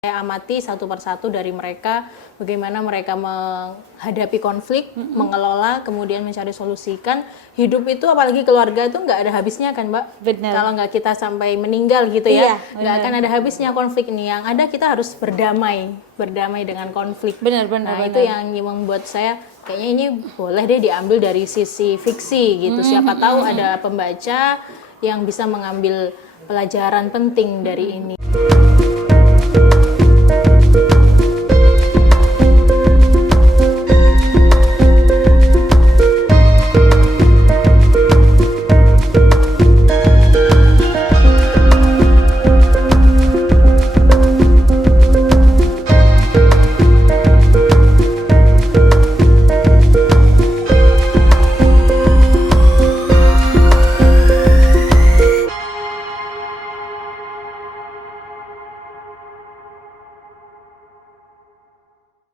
Saya amati satu persatu dari mereka, bagaimana mereka menghadapi konflik, mengelola, kemudian mencari solusikan. Hidup itu, apalagi keluarga itu nggak ada habisnya kan, Mbak? Benar. Kalau nggak kita sampai meninggal gitu ya, Iya, nggak akan ada habisnya konflik ini. Yang ada kita harus berdamai dengan konflik. Benar. Itu yang membuat saya kayaknya ini boleh deh diambil dari sisi fiksi gitu. Siapa tahu ada pembaca yang bisa mengambil pelajaran penting dari ini.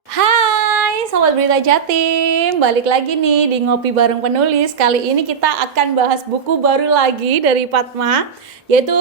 Hai Sobat Berita Jatim, balik lagi nih di Ngopi Bareng Penulis. Kali ini kita akan bahas buku baru lagi dari Padma, yaitu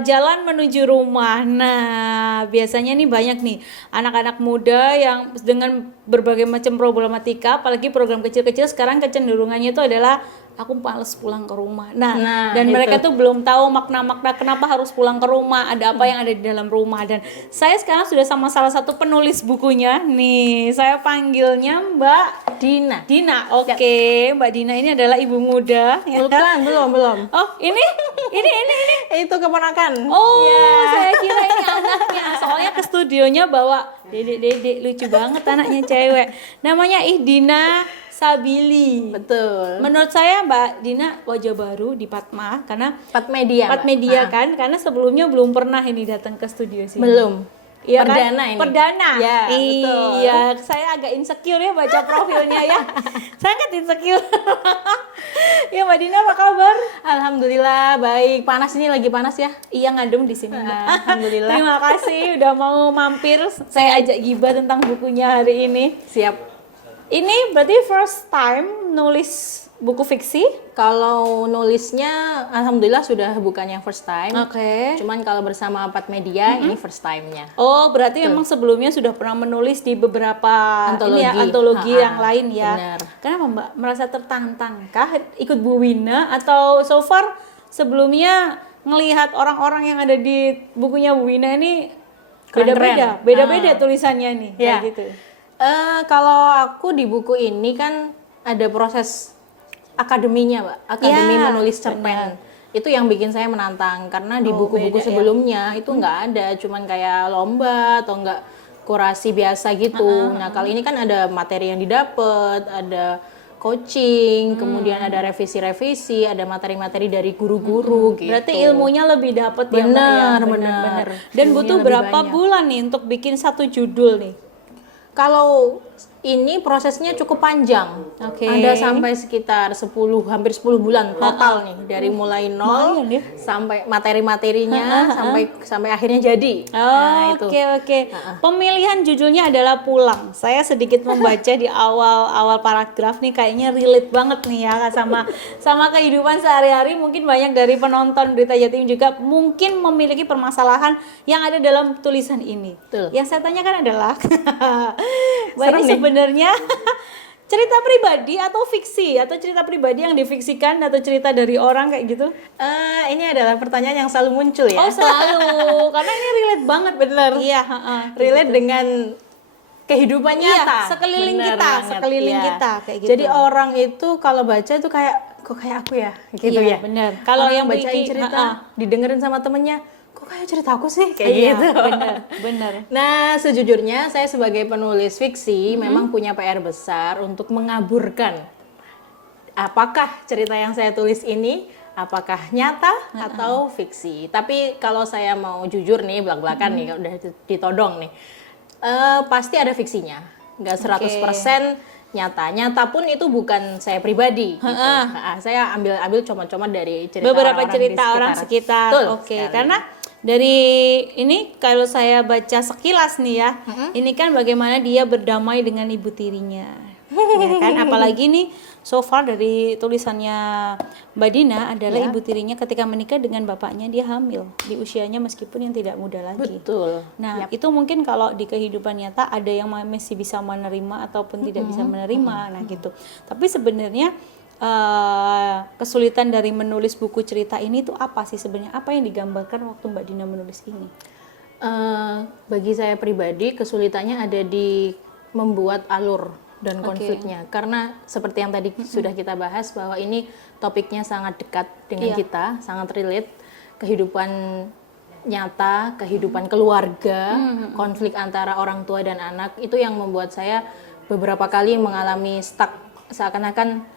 Jalan Menuju Rumah. Nah, biasanya nih banyak nih anak-anak muda yang dengan berbagai macam problematika, apalagi program kecil-kecil sekarang kecenderungannya itu adalah aku males pulang ke rumah. Dan itu. mereka tuh belum tahu makna-makna kenapa harus pulang ke rumah, ada apa yang ada di dalam rumah. Dan saya sekarang sudah sama salah satu penulis bukunya. Nih, saya panggilnya Mbak Dina. Dina. Oke, Mbak Dina ini adalah ibu muda. Ya. Bukan, belum. Oh, ini. Itu keponakan. Oh, saya kira ini anaknya. Soalnya ke studionya bawa dedek lucu banget anaknya cewek. Namanya Dina Sabili. Betul. Menurut saya Mbak Dina wajah baru di Padma karena Padmedia. Padmedia kan, karena sebelumnya belum pernah ini datang ke studio sini. Belum. Iya Perdana kan? ini. Perdana. Ya, betul. Iya, saya agak insecure ya baca profilnya ya. Sangat insecure. Ya Mbak Dina, apa kabar? Alhamdulillah baik. Panas ini lagi panas ya. Iya, ngadem di sini. Alhamdulillah. Terima kasih udah mau mampir. Saya ajak gibah tentang bukunya hari ini. Siap. Ini berarti first time nulis buku fiksi? Kalau nulisnya alhamdulillah sudah bukan yang first time. Oke. Cuman kalau bersama Padmedia ini first time-nya. Oh, berarti memang sebelumnya sudah pernah menulis di beberapa antologi yang lain ya. Benar. Kenapa Mbak merasa tertantangkah ikut Bu Wina, atau so far sebelumnya ngelihat orang-orang yang ada di bukunya Bu Wina ini Keren-keren. beda-beda tulisannya nih, Ya. kayak gitu. Kalau aku di buku ini kan ada proses akademinya, Mbak. Akademi Ya, menulis cerpen. Itu yang bikin saya menantang karena di buku-buku beda ya. sebelumnya itu nggak ada, cuman kayak lomba atau enggak kurasi biasa gitu. Nah, kali ini kan ada materi yang didapat, ada coaching, kemudian ada revisi-revisi, ada materi-materi dari guru-guru gitu. Berarti ilmunya lebih dapat ya, Mbak, Benar, ya? benar. Dan Ilmunya butuh lebih berapa banyak. bulan nih untuk bikin satu judul nih? Kalau ini prosesnya cukup panjang. Oke. Ada sampai sekitar hampir 10 bulan total nih, dari mulai nol Lumayan ya. sampai materi-materinya sampai akhirnya jadi. Oh, itu. oke. Pemilihan judulnya adalah Pulang. Saya sedikit membaca di awal paragraf nih, kayaknya relate banget nih ya sama kehidupan sehari-hari. Mungkin banyak dari penonton Berita Jatim juga mungkin memiliki permasalahan yang ada dalam tulisan ini. Betul. Yang saya tanyakan adalah Mbak, Serem ini nih. sebenarnya cerita pribadi atau fiksi, atau cerita pribadi yang difiksikan, atau cerita dari orang kayak gitu? Ini adalah pertanyaan yang selalu muncul ya. Oh, selalu. Karena ini relate banget. Bener. Iya, Relate dengan kehidupan Iya, nyata. sekeliling Bener kita, banget, sekeliling iya. kita kayak gitu. Jadi orang itu kalau baca itu kayak kok kayak aku ya, gitu Iya, ya. bener. Kalau Orang yang bacain bikin- cerita, didengerin sama temennya, kok kayak cerita aku sih, kayak Iya, gitu. bener. Nah, sejujurnya saya sebagai penulis fiksi memang punya PR besar untuk mengaburkan apakah cerita yang saya tulis ini apakah nyata atau fiksi. Tapi kalau saya mau jujur nih, belak-belakan nih, udah ditodong nih, pasti ada fiksinya. Nggak 100% nyata. Nyata pun itu bukan saya pribadi. Gitu. Saya ambil comot-comot dari cerita Beberapa orang-orang cerita di orang sekitar. Betul Oke, sekali. karena dari ini kalau saya baca sekilas nih ya, ini kan bagaimana dia berdamai dengan ibu tirinya. ya kan? Apalagi nih so far dari tulisannya Mbak Dina adalah Ya. ibu tirinya ketika menikah dengan bapaknya dia hamil di usianya meskipun yang tidak muda lagi. Betul. Nah, itu mungkin kalau di kehidupan nyata ada yang masih bisa menerima ataupun tidak bisa menerima, nah gitu. Tapi sebenarnya kesulitan dari menulis buku cerita ini tuh apa sih sebenarnya? Apa yang digambarkan waktu Mbak Dina menulis ini? Bagi saya pribadi kesulitannya ada di membuat alur dan konfliknya, karena seperti yang tadi sudah kita bahas bahwa ini topiknya sangat dekat dengan kita, sangat relate kehidupan nyata, kehidupan keluarga, konflik antara orang tua dan anak, itu yang membuat saya beberapa kali mengalami stuck, seakan-akan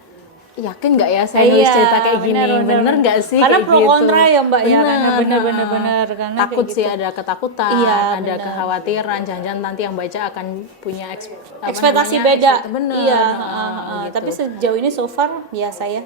yakin nggak ya saya nulis cerita kayak gini, bener nggak sih karena kayak pro gitu. kontra ya Mbak ya, karena Bener, bener karena takut kayak sih, gitu. ada ketakutan, Iya, ada kekhawatiran, jangan-jangan nanti yang baca akan punya ekspektasi beda. bener. Iya, Gitu. tapi sejauh ini so far biasa ya.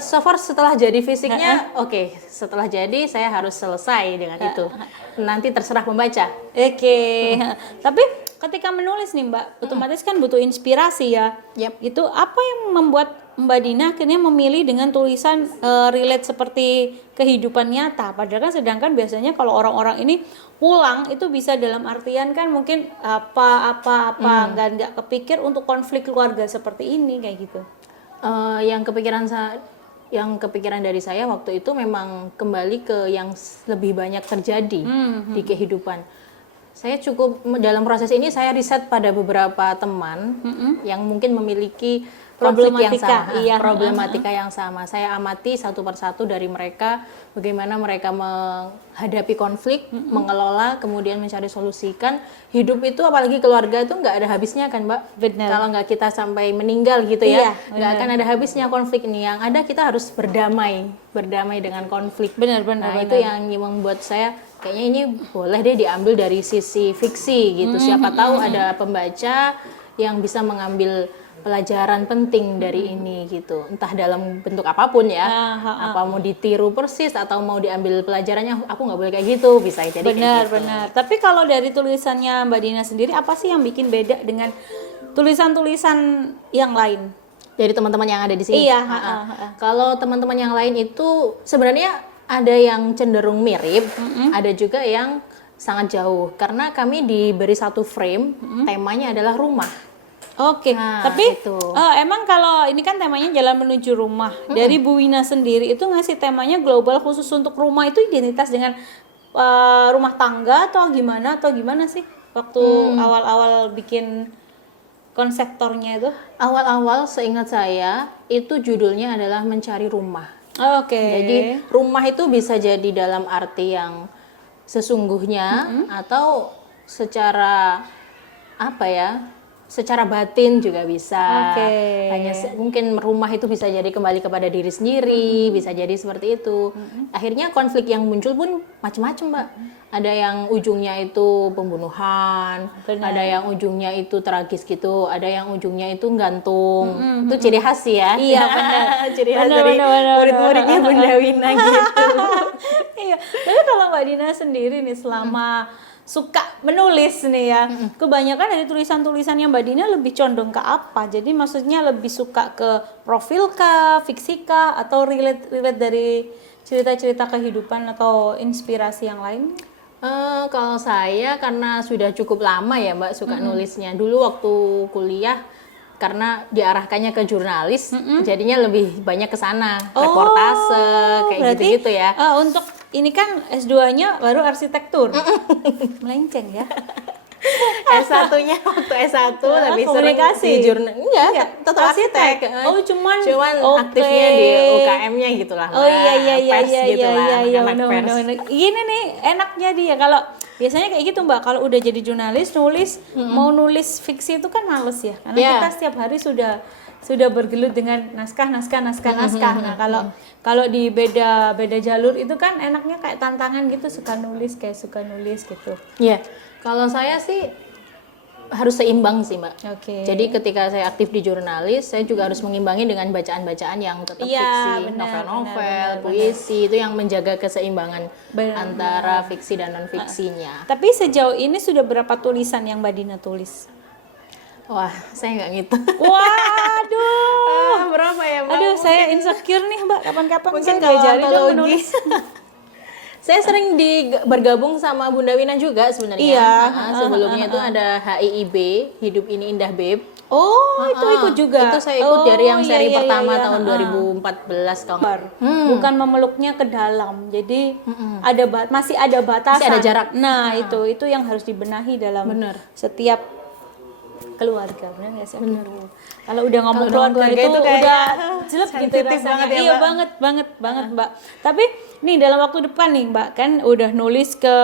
So far setelah jadi fisiknya, oke, setelah jadi saya harus selesai dengan itu. Nanti terserah pembaca. Oke. Tapi ketika menulis nih Mbak, otomatis kan butuh inspirasi ya. Yep. Itu apa yang membuat Mbak Dina akhirnya memilih dengan tulisan relate seperti kehidupan nyata? Padahal kan sedangkan biasanya kalau orang-orang ini pulang itu bisa dalam artian kan mungkin apa nggak kepikir untuk konflik keluarga seperti ini kayak gitu. Yang kepikiran dari saya waktu itu memang kembali ke yang lebih banyak terjadi di kehidupan. Saya cukup dalam proses ini saya riset pada beberapa teman yang mungkin memiliki konflik yang sama, problematika yang sama. Saya amati satu persatu dari mereka, bagaimana mereka menghadapi konflik, mengelola, kemudian mencari solusi. Kan hidup itu, apalagi keluarga itu nggak ada habisnya kan, Mbak? Benar. Kalau nggak kita sampai meninggal gitu ya, Iya, nggak akan ada habisnya konflik ini. Yang ada kita harus berdamai dengan konflik. Benar. Itu yang membuat saya kayaknya ini boleh deh diambil dari sisi fiksi gitu. Siapa tahu ada pembaca yang bisa mengambil pelajaran penting dari ini gitu, entah dalam bentuk apapun ya, apa mau ditiru persis atau mau diambil pelajarannya, aku nggak boleh kayak gitu, bisa jadi kayak gitu. Benar. Tapi kalau dari tulisannya Mbak Dina sendiri, apa sih yang bikin beda dengan tulisan-tulisan yang lain? Dari teman-teman yang ada di sini. Iya. Kalau teman-teman yang lain itu sebenarnya ada yang cenderung mirip, ada juga yang sangat jauh, karena kami diberi satu frame, temanya adalah rumah. Oke, Nah, tapi itu. emang kalau ini kan temanya jalan menuju rumah. Dari Bu Wina sendiri itu ngasih temanya global khusus untuk rumah, itu identitas dengan rumah tangga atau gimana sih waktu awal-awal bikin konseptornya itu? Awal-awal seingat saya itu judulnya adalah Mencari Rumah. Oke. Jadi rumah itu bisa jadi dalam arti yang sesungguhnya atau secara apa ya? Secara batin juga bisa. Hanya mungkin rumah itu bisa jadi kembali kepada diri sendiri, bisa jadi seperti itu. Akhirnya konflik yang muncul pun macam-macam, Mbak. Ada yang ujungnya itu pembunuhan, ada yang ujungnya itu tragis gitu, ada yang ujungnya itu gantung. Itu ciri khas ya. Iya, benar. Ciri khas dari murid-muridnya Bunda Wina gitu. Iya. Tapi kalau Mbak Dina sendiri nih selama suka menulis nih ya, kebanyakan dari tulisan-tulisan yang Mbak Dina lebih condong ke apa? Jadi maksudnya lebih suka ke profil kah, fiksi kah, atau relate dari cerita-cerita kehidupan atau inspirasi yang lain? Kalau saya karena sudah cukup lama ya Mbak suka nulisnya. Dulu waktu kuliah karena diarahkannya ke jurnalis, jadinya lebih banyak ke sana, reportase kayak gitu-gitu ya. Untuk ini kan S2-nya baru arsitektur. Melenceng ya. S1-nya waktu S1 lebih sering komunikasi. di jurnal. Enggak, tetap arsitek. Cuman aktifnya di UKM-nya gitu lah. Oh iya pers gitu lah, anak pers. Gini nih enaknya dia kalau biasanya kayak gitu Mbak, kalau udah jadi jurnalis mau nulis fiksi itu kan males ya. Karena kita setiap hari sudah bergelut dengan naskah. Nah, kalau di beda jalur itu kan enaknya kayak tantangan gitu, suka nulis gitu. Iya. Kalau saya sih harus seimbang sih Mbak. Oke. Jadi ketika saya aktif di jurnalis, saya juga harus mengimbangi dengan bacaan-bacaan yang tetap fiksi, novel-novel, puisi, itu yang menjaga keseimbangan antara fiksi dan non-fiksinya. Tapi sejauh ini sudah berapa tulisan yang Mbak Dina tulis? Wah, saya nggak ngitung. Waduh. Berapa ya, Mbak? Aduh, saya insecure nih, Mbak. Kapan-kapan Mungkin saya kalau diajari dong antologi. menulis. Saya sering bergabung sama Bunda Wina juga sebenarnya. Iya. Sebelumnya itu ada HIIB, Hidup Ini Indah Beb. Oh, itu ikut juga. Itu saya ikut dari yang iya, seri iya, pertama iya. tahun 2014 kalau nggak. Bukan memeluknya ke dalam. Jadi masih ada batasan. Masih ada jarak. Nah, itu yang harus dibenahi dalam Bener. setiap keluarga. Benar nggak sih? Kalau udah ngomong Kalau keluarga keluarga itu kayak udah jelek gitu sensitif rasanya. banget ya, Iya, Mbak. banget, Mbak. Tapi nih dalam waktu depan nih, Mbak, kan udah nulis ke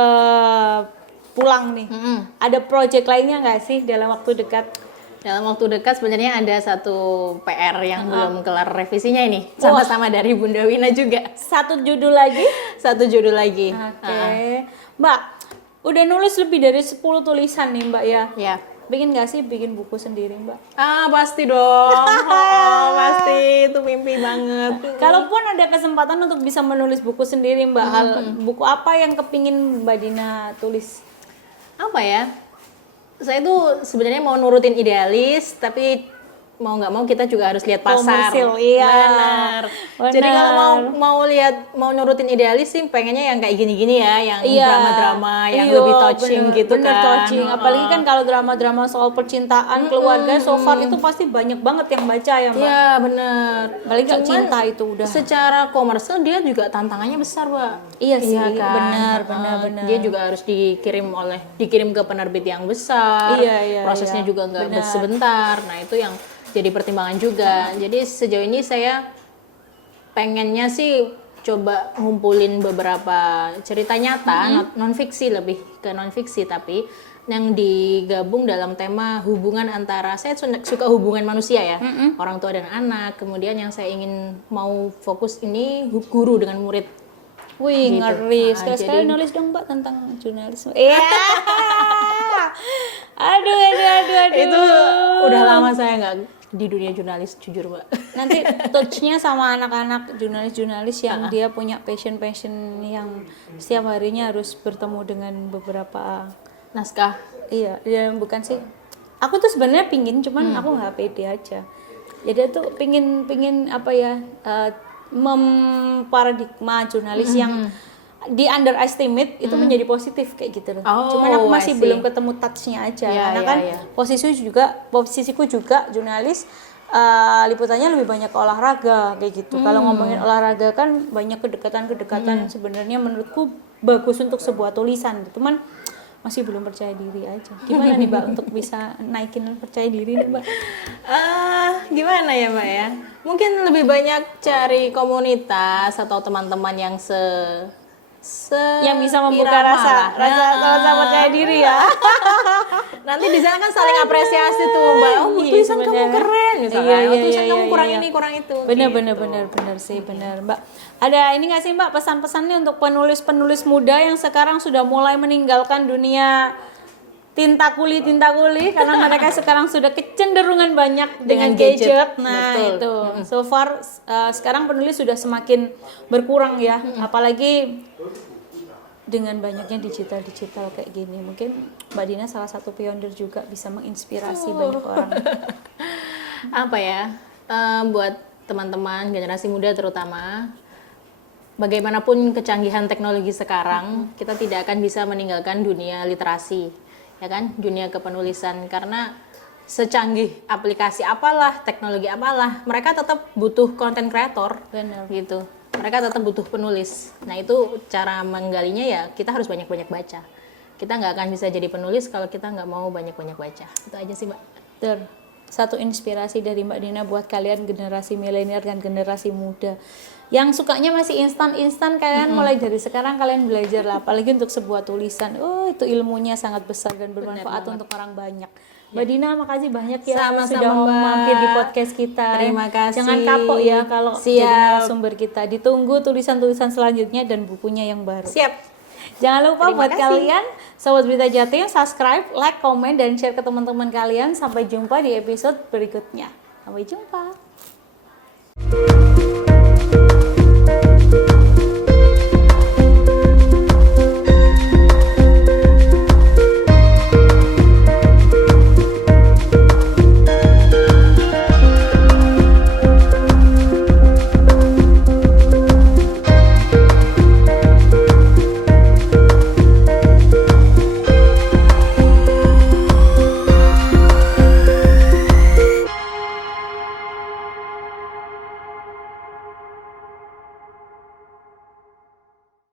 pulang nih. Ada project lainnya nggak sih dalam waktu dekat? Dalam waktu dekat sebenarnya ada satu PR yang belum kelar revisinya ini. Sama-sama dari Bunda Wina juga. Satu judul lagi? Satu judul lagi. Oke. Mbak, udah nulis lebih dari 10 tulisan nih, Mbak ya. Ya. Pengen nggak sih bikin buku sendiri, Mbak? Pasti dong. Pasti itu mimpi banget. Kalaupun ada kesempatan untuk bisa menulis buku sendiri, Mbak, buku apa yang kepingin Mbak Dina tulis? Apa ya? Saya tuh sebenarnya mau nurutin idealis, tapi mau nggak mau kita juga harus lihat pasar. Komersil, iya. Benar. Jadi kalau mau nurutin idealis sih pengennya yang kayak gini-gini ya, yang drama-drama, yang lebih touching gitu bener kan. touching. Apalagi kan kalau drama-drama soal percintaan, keluarga, so far itu pasti banyak banget yang baca ya, Mbak. Iya, benar. Apalagi kalau Cuman cinta itu udah. Secara komersil dia juga tantangannya besar, Mbak. Iya sih, kan? benar. Dia juga harus dikirim ke penerbit yang besar. Iya, Prosesnya juga nggak sebentar. Nah, itu yang jadi pertimbangan juga. Jadi sejauh ini saya pengennya sih coba ngumpulin beberapa cerita nyata, non fiksi, lebih ke non fiksi, tapi yang digabung dalam tema hubungan antara, saya suka hubungan manusia ya, orang tua dan anak. Kemudian yang saya ingin mau fokus ini guru dengan murid. Wih, Gitu. ngeri. Sekali-sekali Jadi- nulis dong, Mbak, tentang jurnalisme. Iya. Aduh. Itu udah lama saya nggak di dunia jurnalis, jujur, Mbak. Nanti touch-nya sama anak-anak jurnalis-jurnalis yang dia punya passion yang setiap harinya harus bertemu dengan beberapa Naskah. iya, bukan sih. Aku tuh sebenarnya pingin, cuman aku nggak pede aja. Jadi tuh pingin apa ya, memparadigma jurnalis yang di underestimate itu menjadi positif kayak gitu loh. Oh, Cuman aku masih I see. belum ketemu touch-nya aja. Iya, Karena iya, kan iya. posisiku juga jurnalis, liputannya lebih banyak ke olahraga kayak gitu. Kalau ngomongin olahraga kan banyak kedekatan sebenarnya menurutku bagus untuk sebuah tulisan. Cuman masih belum percaya diri aja. Gimana nih, Mbak, untuk bisa naikin percaya diri nih, Mbak? Gimana ya, Mbak ya? Mungkin lebih banyak cari komunitas atau teman-teman yang Yang bisa membuka rasa sama-sama percaya diri ya. Nanti di sana kan saling apresiasi tuh, Mbak. Oh, Iya, tulisan kamu sebenarnya. keren misalnya. Iya, Tulisan iya, kamu iya, kurang iya. ini, kurang itu. Bener gitu. sih, bener, Mbak. Ada ini nggak sih, Mbak, pesan-pesannya untuk penulis-penulis muda yang sekarang sudah mulai meninggalkan dunia tinta kuli karena mereka sekarang sudah kecenderungan banyak dengan gadget. Nah, Betul. itu. So far sekarang penulis sudah semakin berkurang ya. Apalagi dengan banyaknya digital kayak gini. Mungkin Mbak Dina salah satu pionir juga, bisa menginspirasi banyak orang. Apa ya? Buat teman-teman generasi muda terutama, bagaimanapun kecanggihan teknologi sekarang, kita tidak akan bisa meninggalkan dunia literasi, ya kan? Dunia kepenulisan, karena secanggih aplikasi apalah, teknologi apalah, mereka tetap butuh content creator. Benar. Gitu. Mereka tetap butuh penulis. Nah, itu cara menggalinya ya, kita harus banyak-banyak baca. Kita nggak akan bisa jadi penulis kalau kita nggak mau banyak-banyak baca. Itu aja sih, Mbak. Satu inspirasi dari Mbak Dina buat kalian generasi milenial dan generasi muda yang sukanya masih instan kalian mulai dari sekarang kalian belajar lah, apalagi untuk sebuah tulisan. Itu ilmunya sangat besar dan bermanfaat untuk orang banyak. Mbak Dina, makasih banyak ya Sama-sama, sudah mau Mbak. mampir di podcast kita. Terima kasih. Jangan kapok ya kalau Siap. jadi narasumber kita. Ditunggu tulisan-tulisan selanjutnya dan bukunya yang baru. Siap. Jangan lupa Terima buat kasih. kalian Sobat Berita Jatim, subscribe, like, komen, dan share ke teman-teman kalian. Sampai jumpa di episode berikutnya. Sampai jumpa.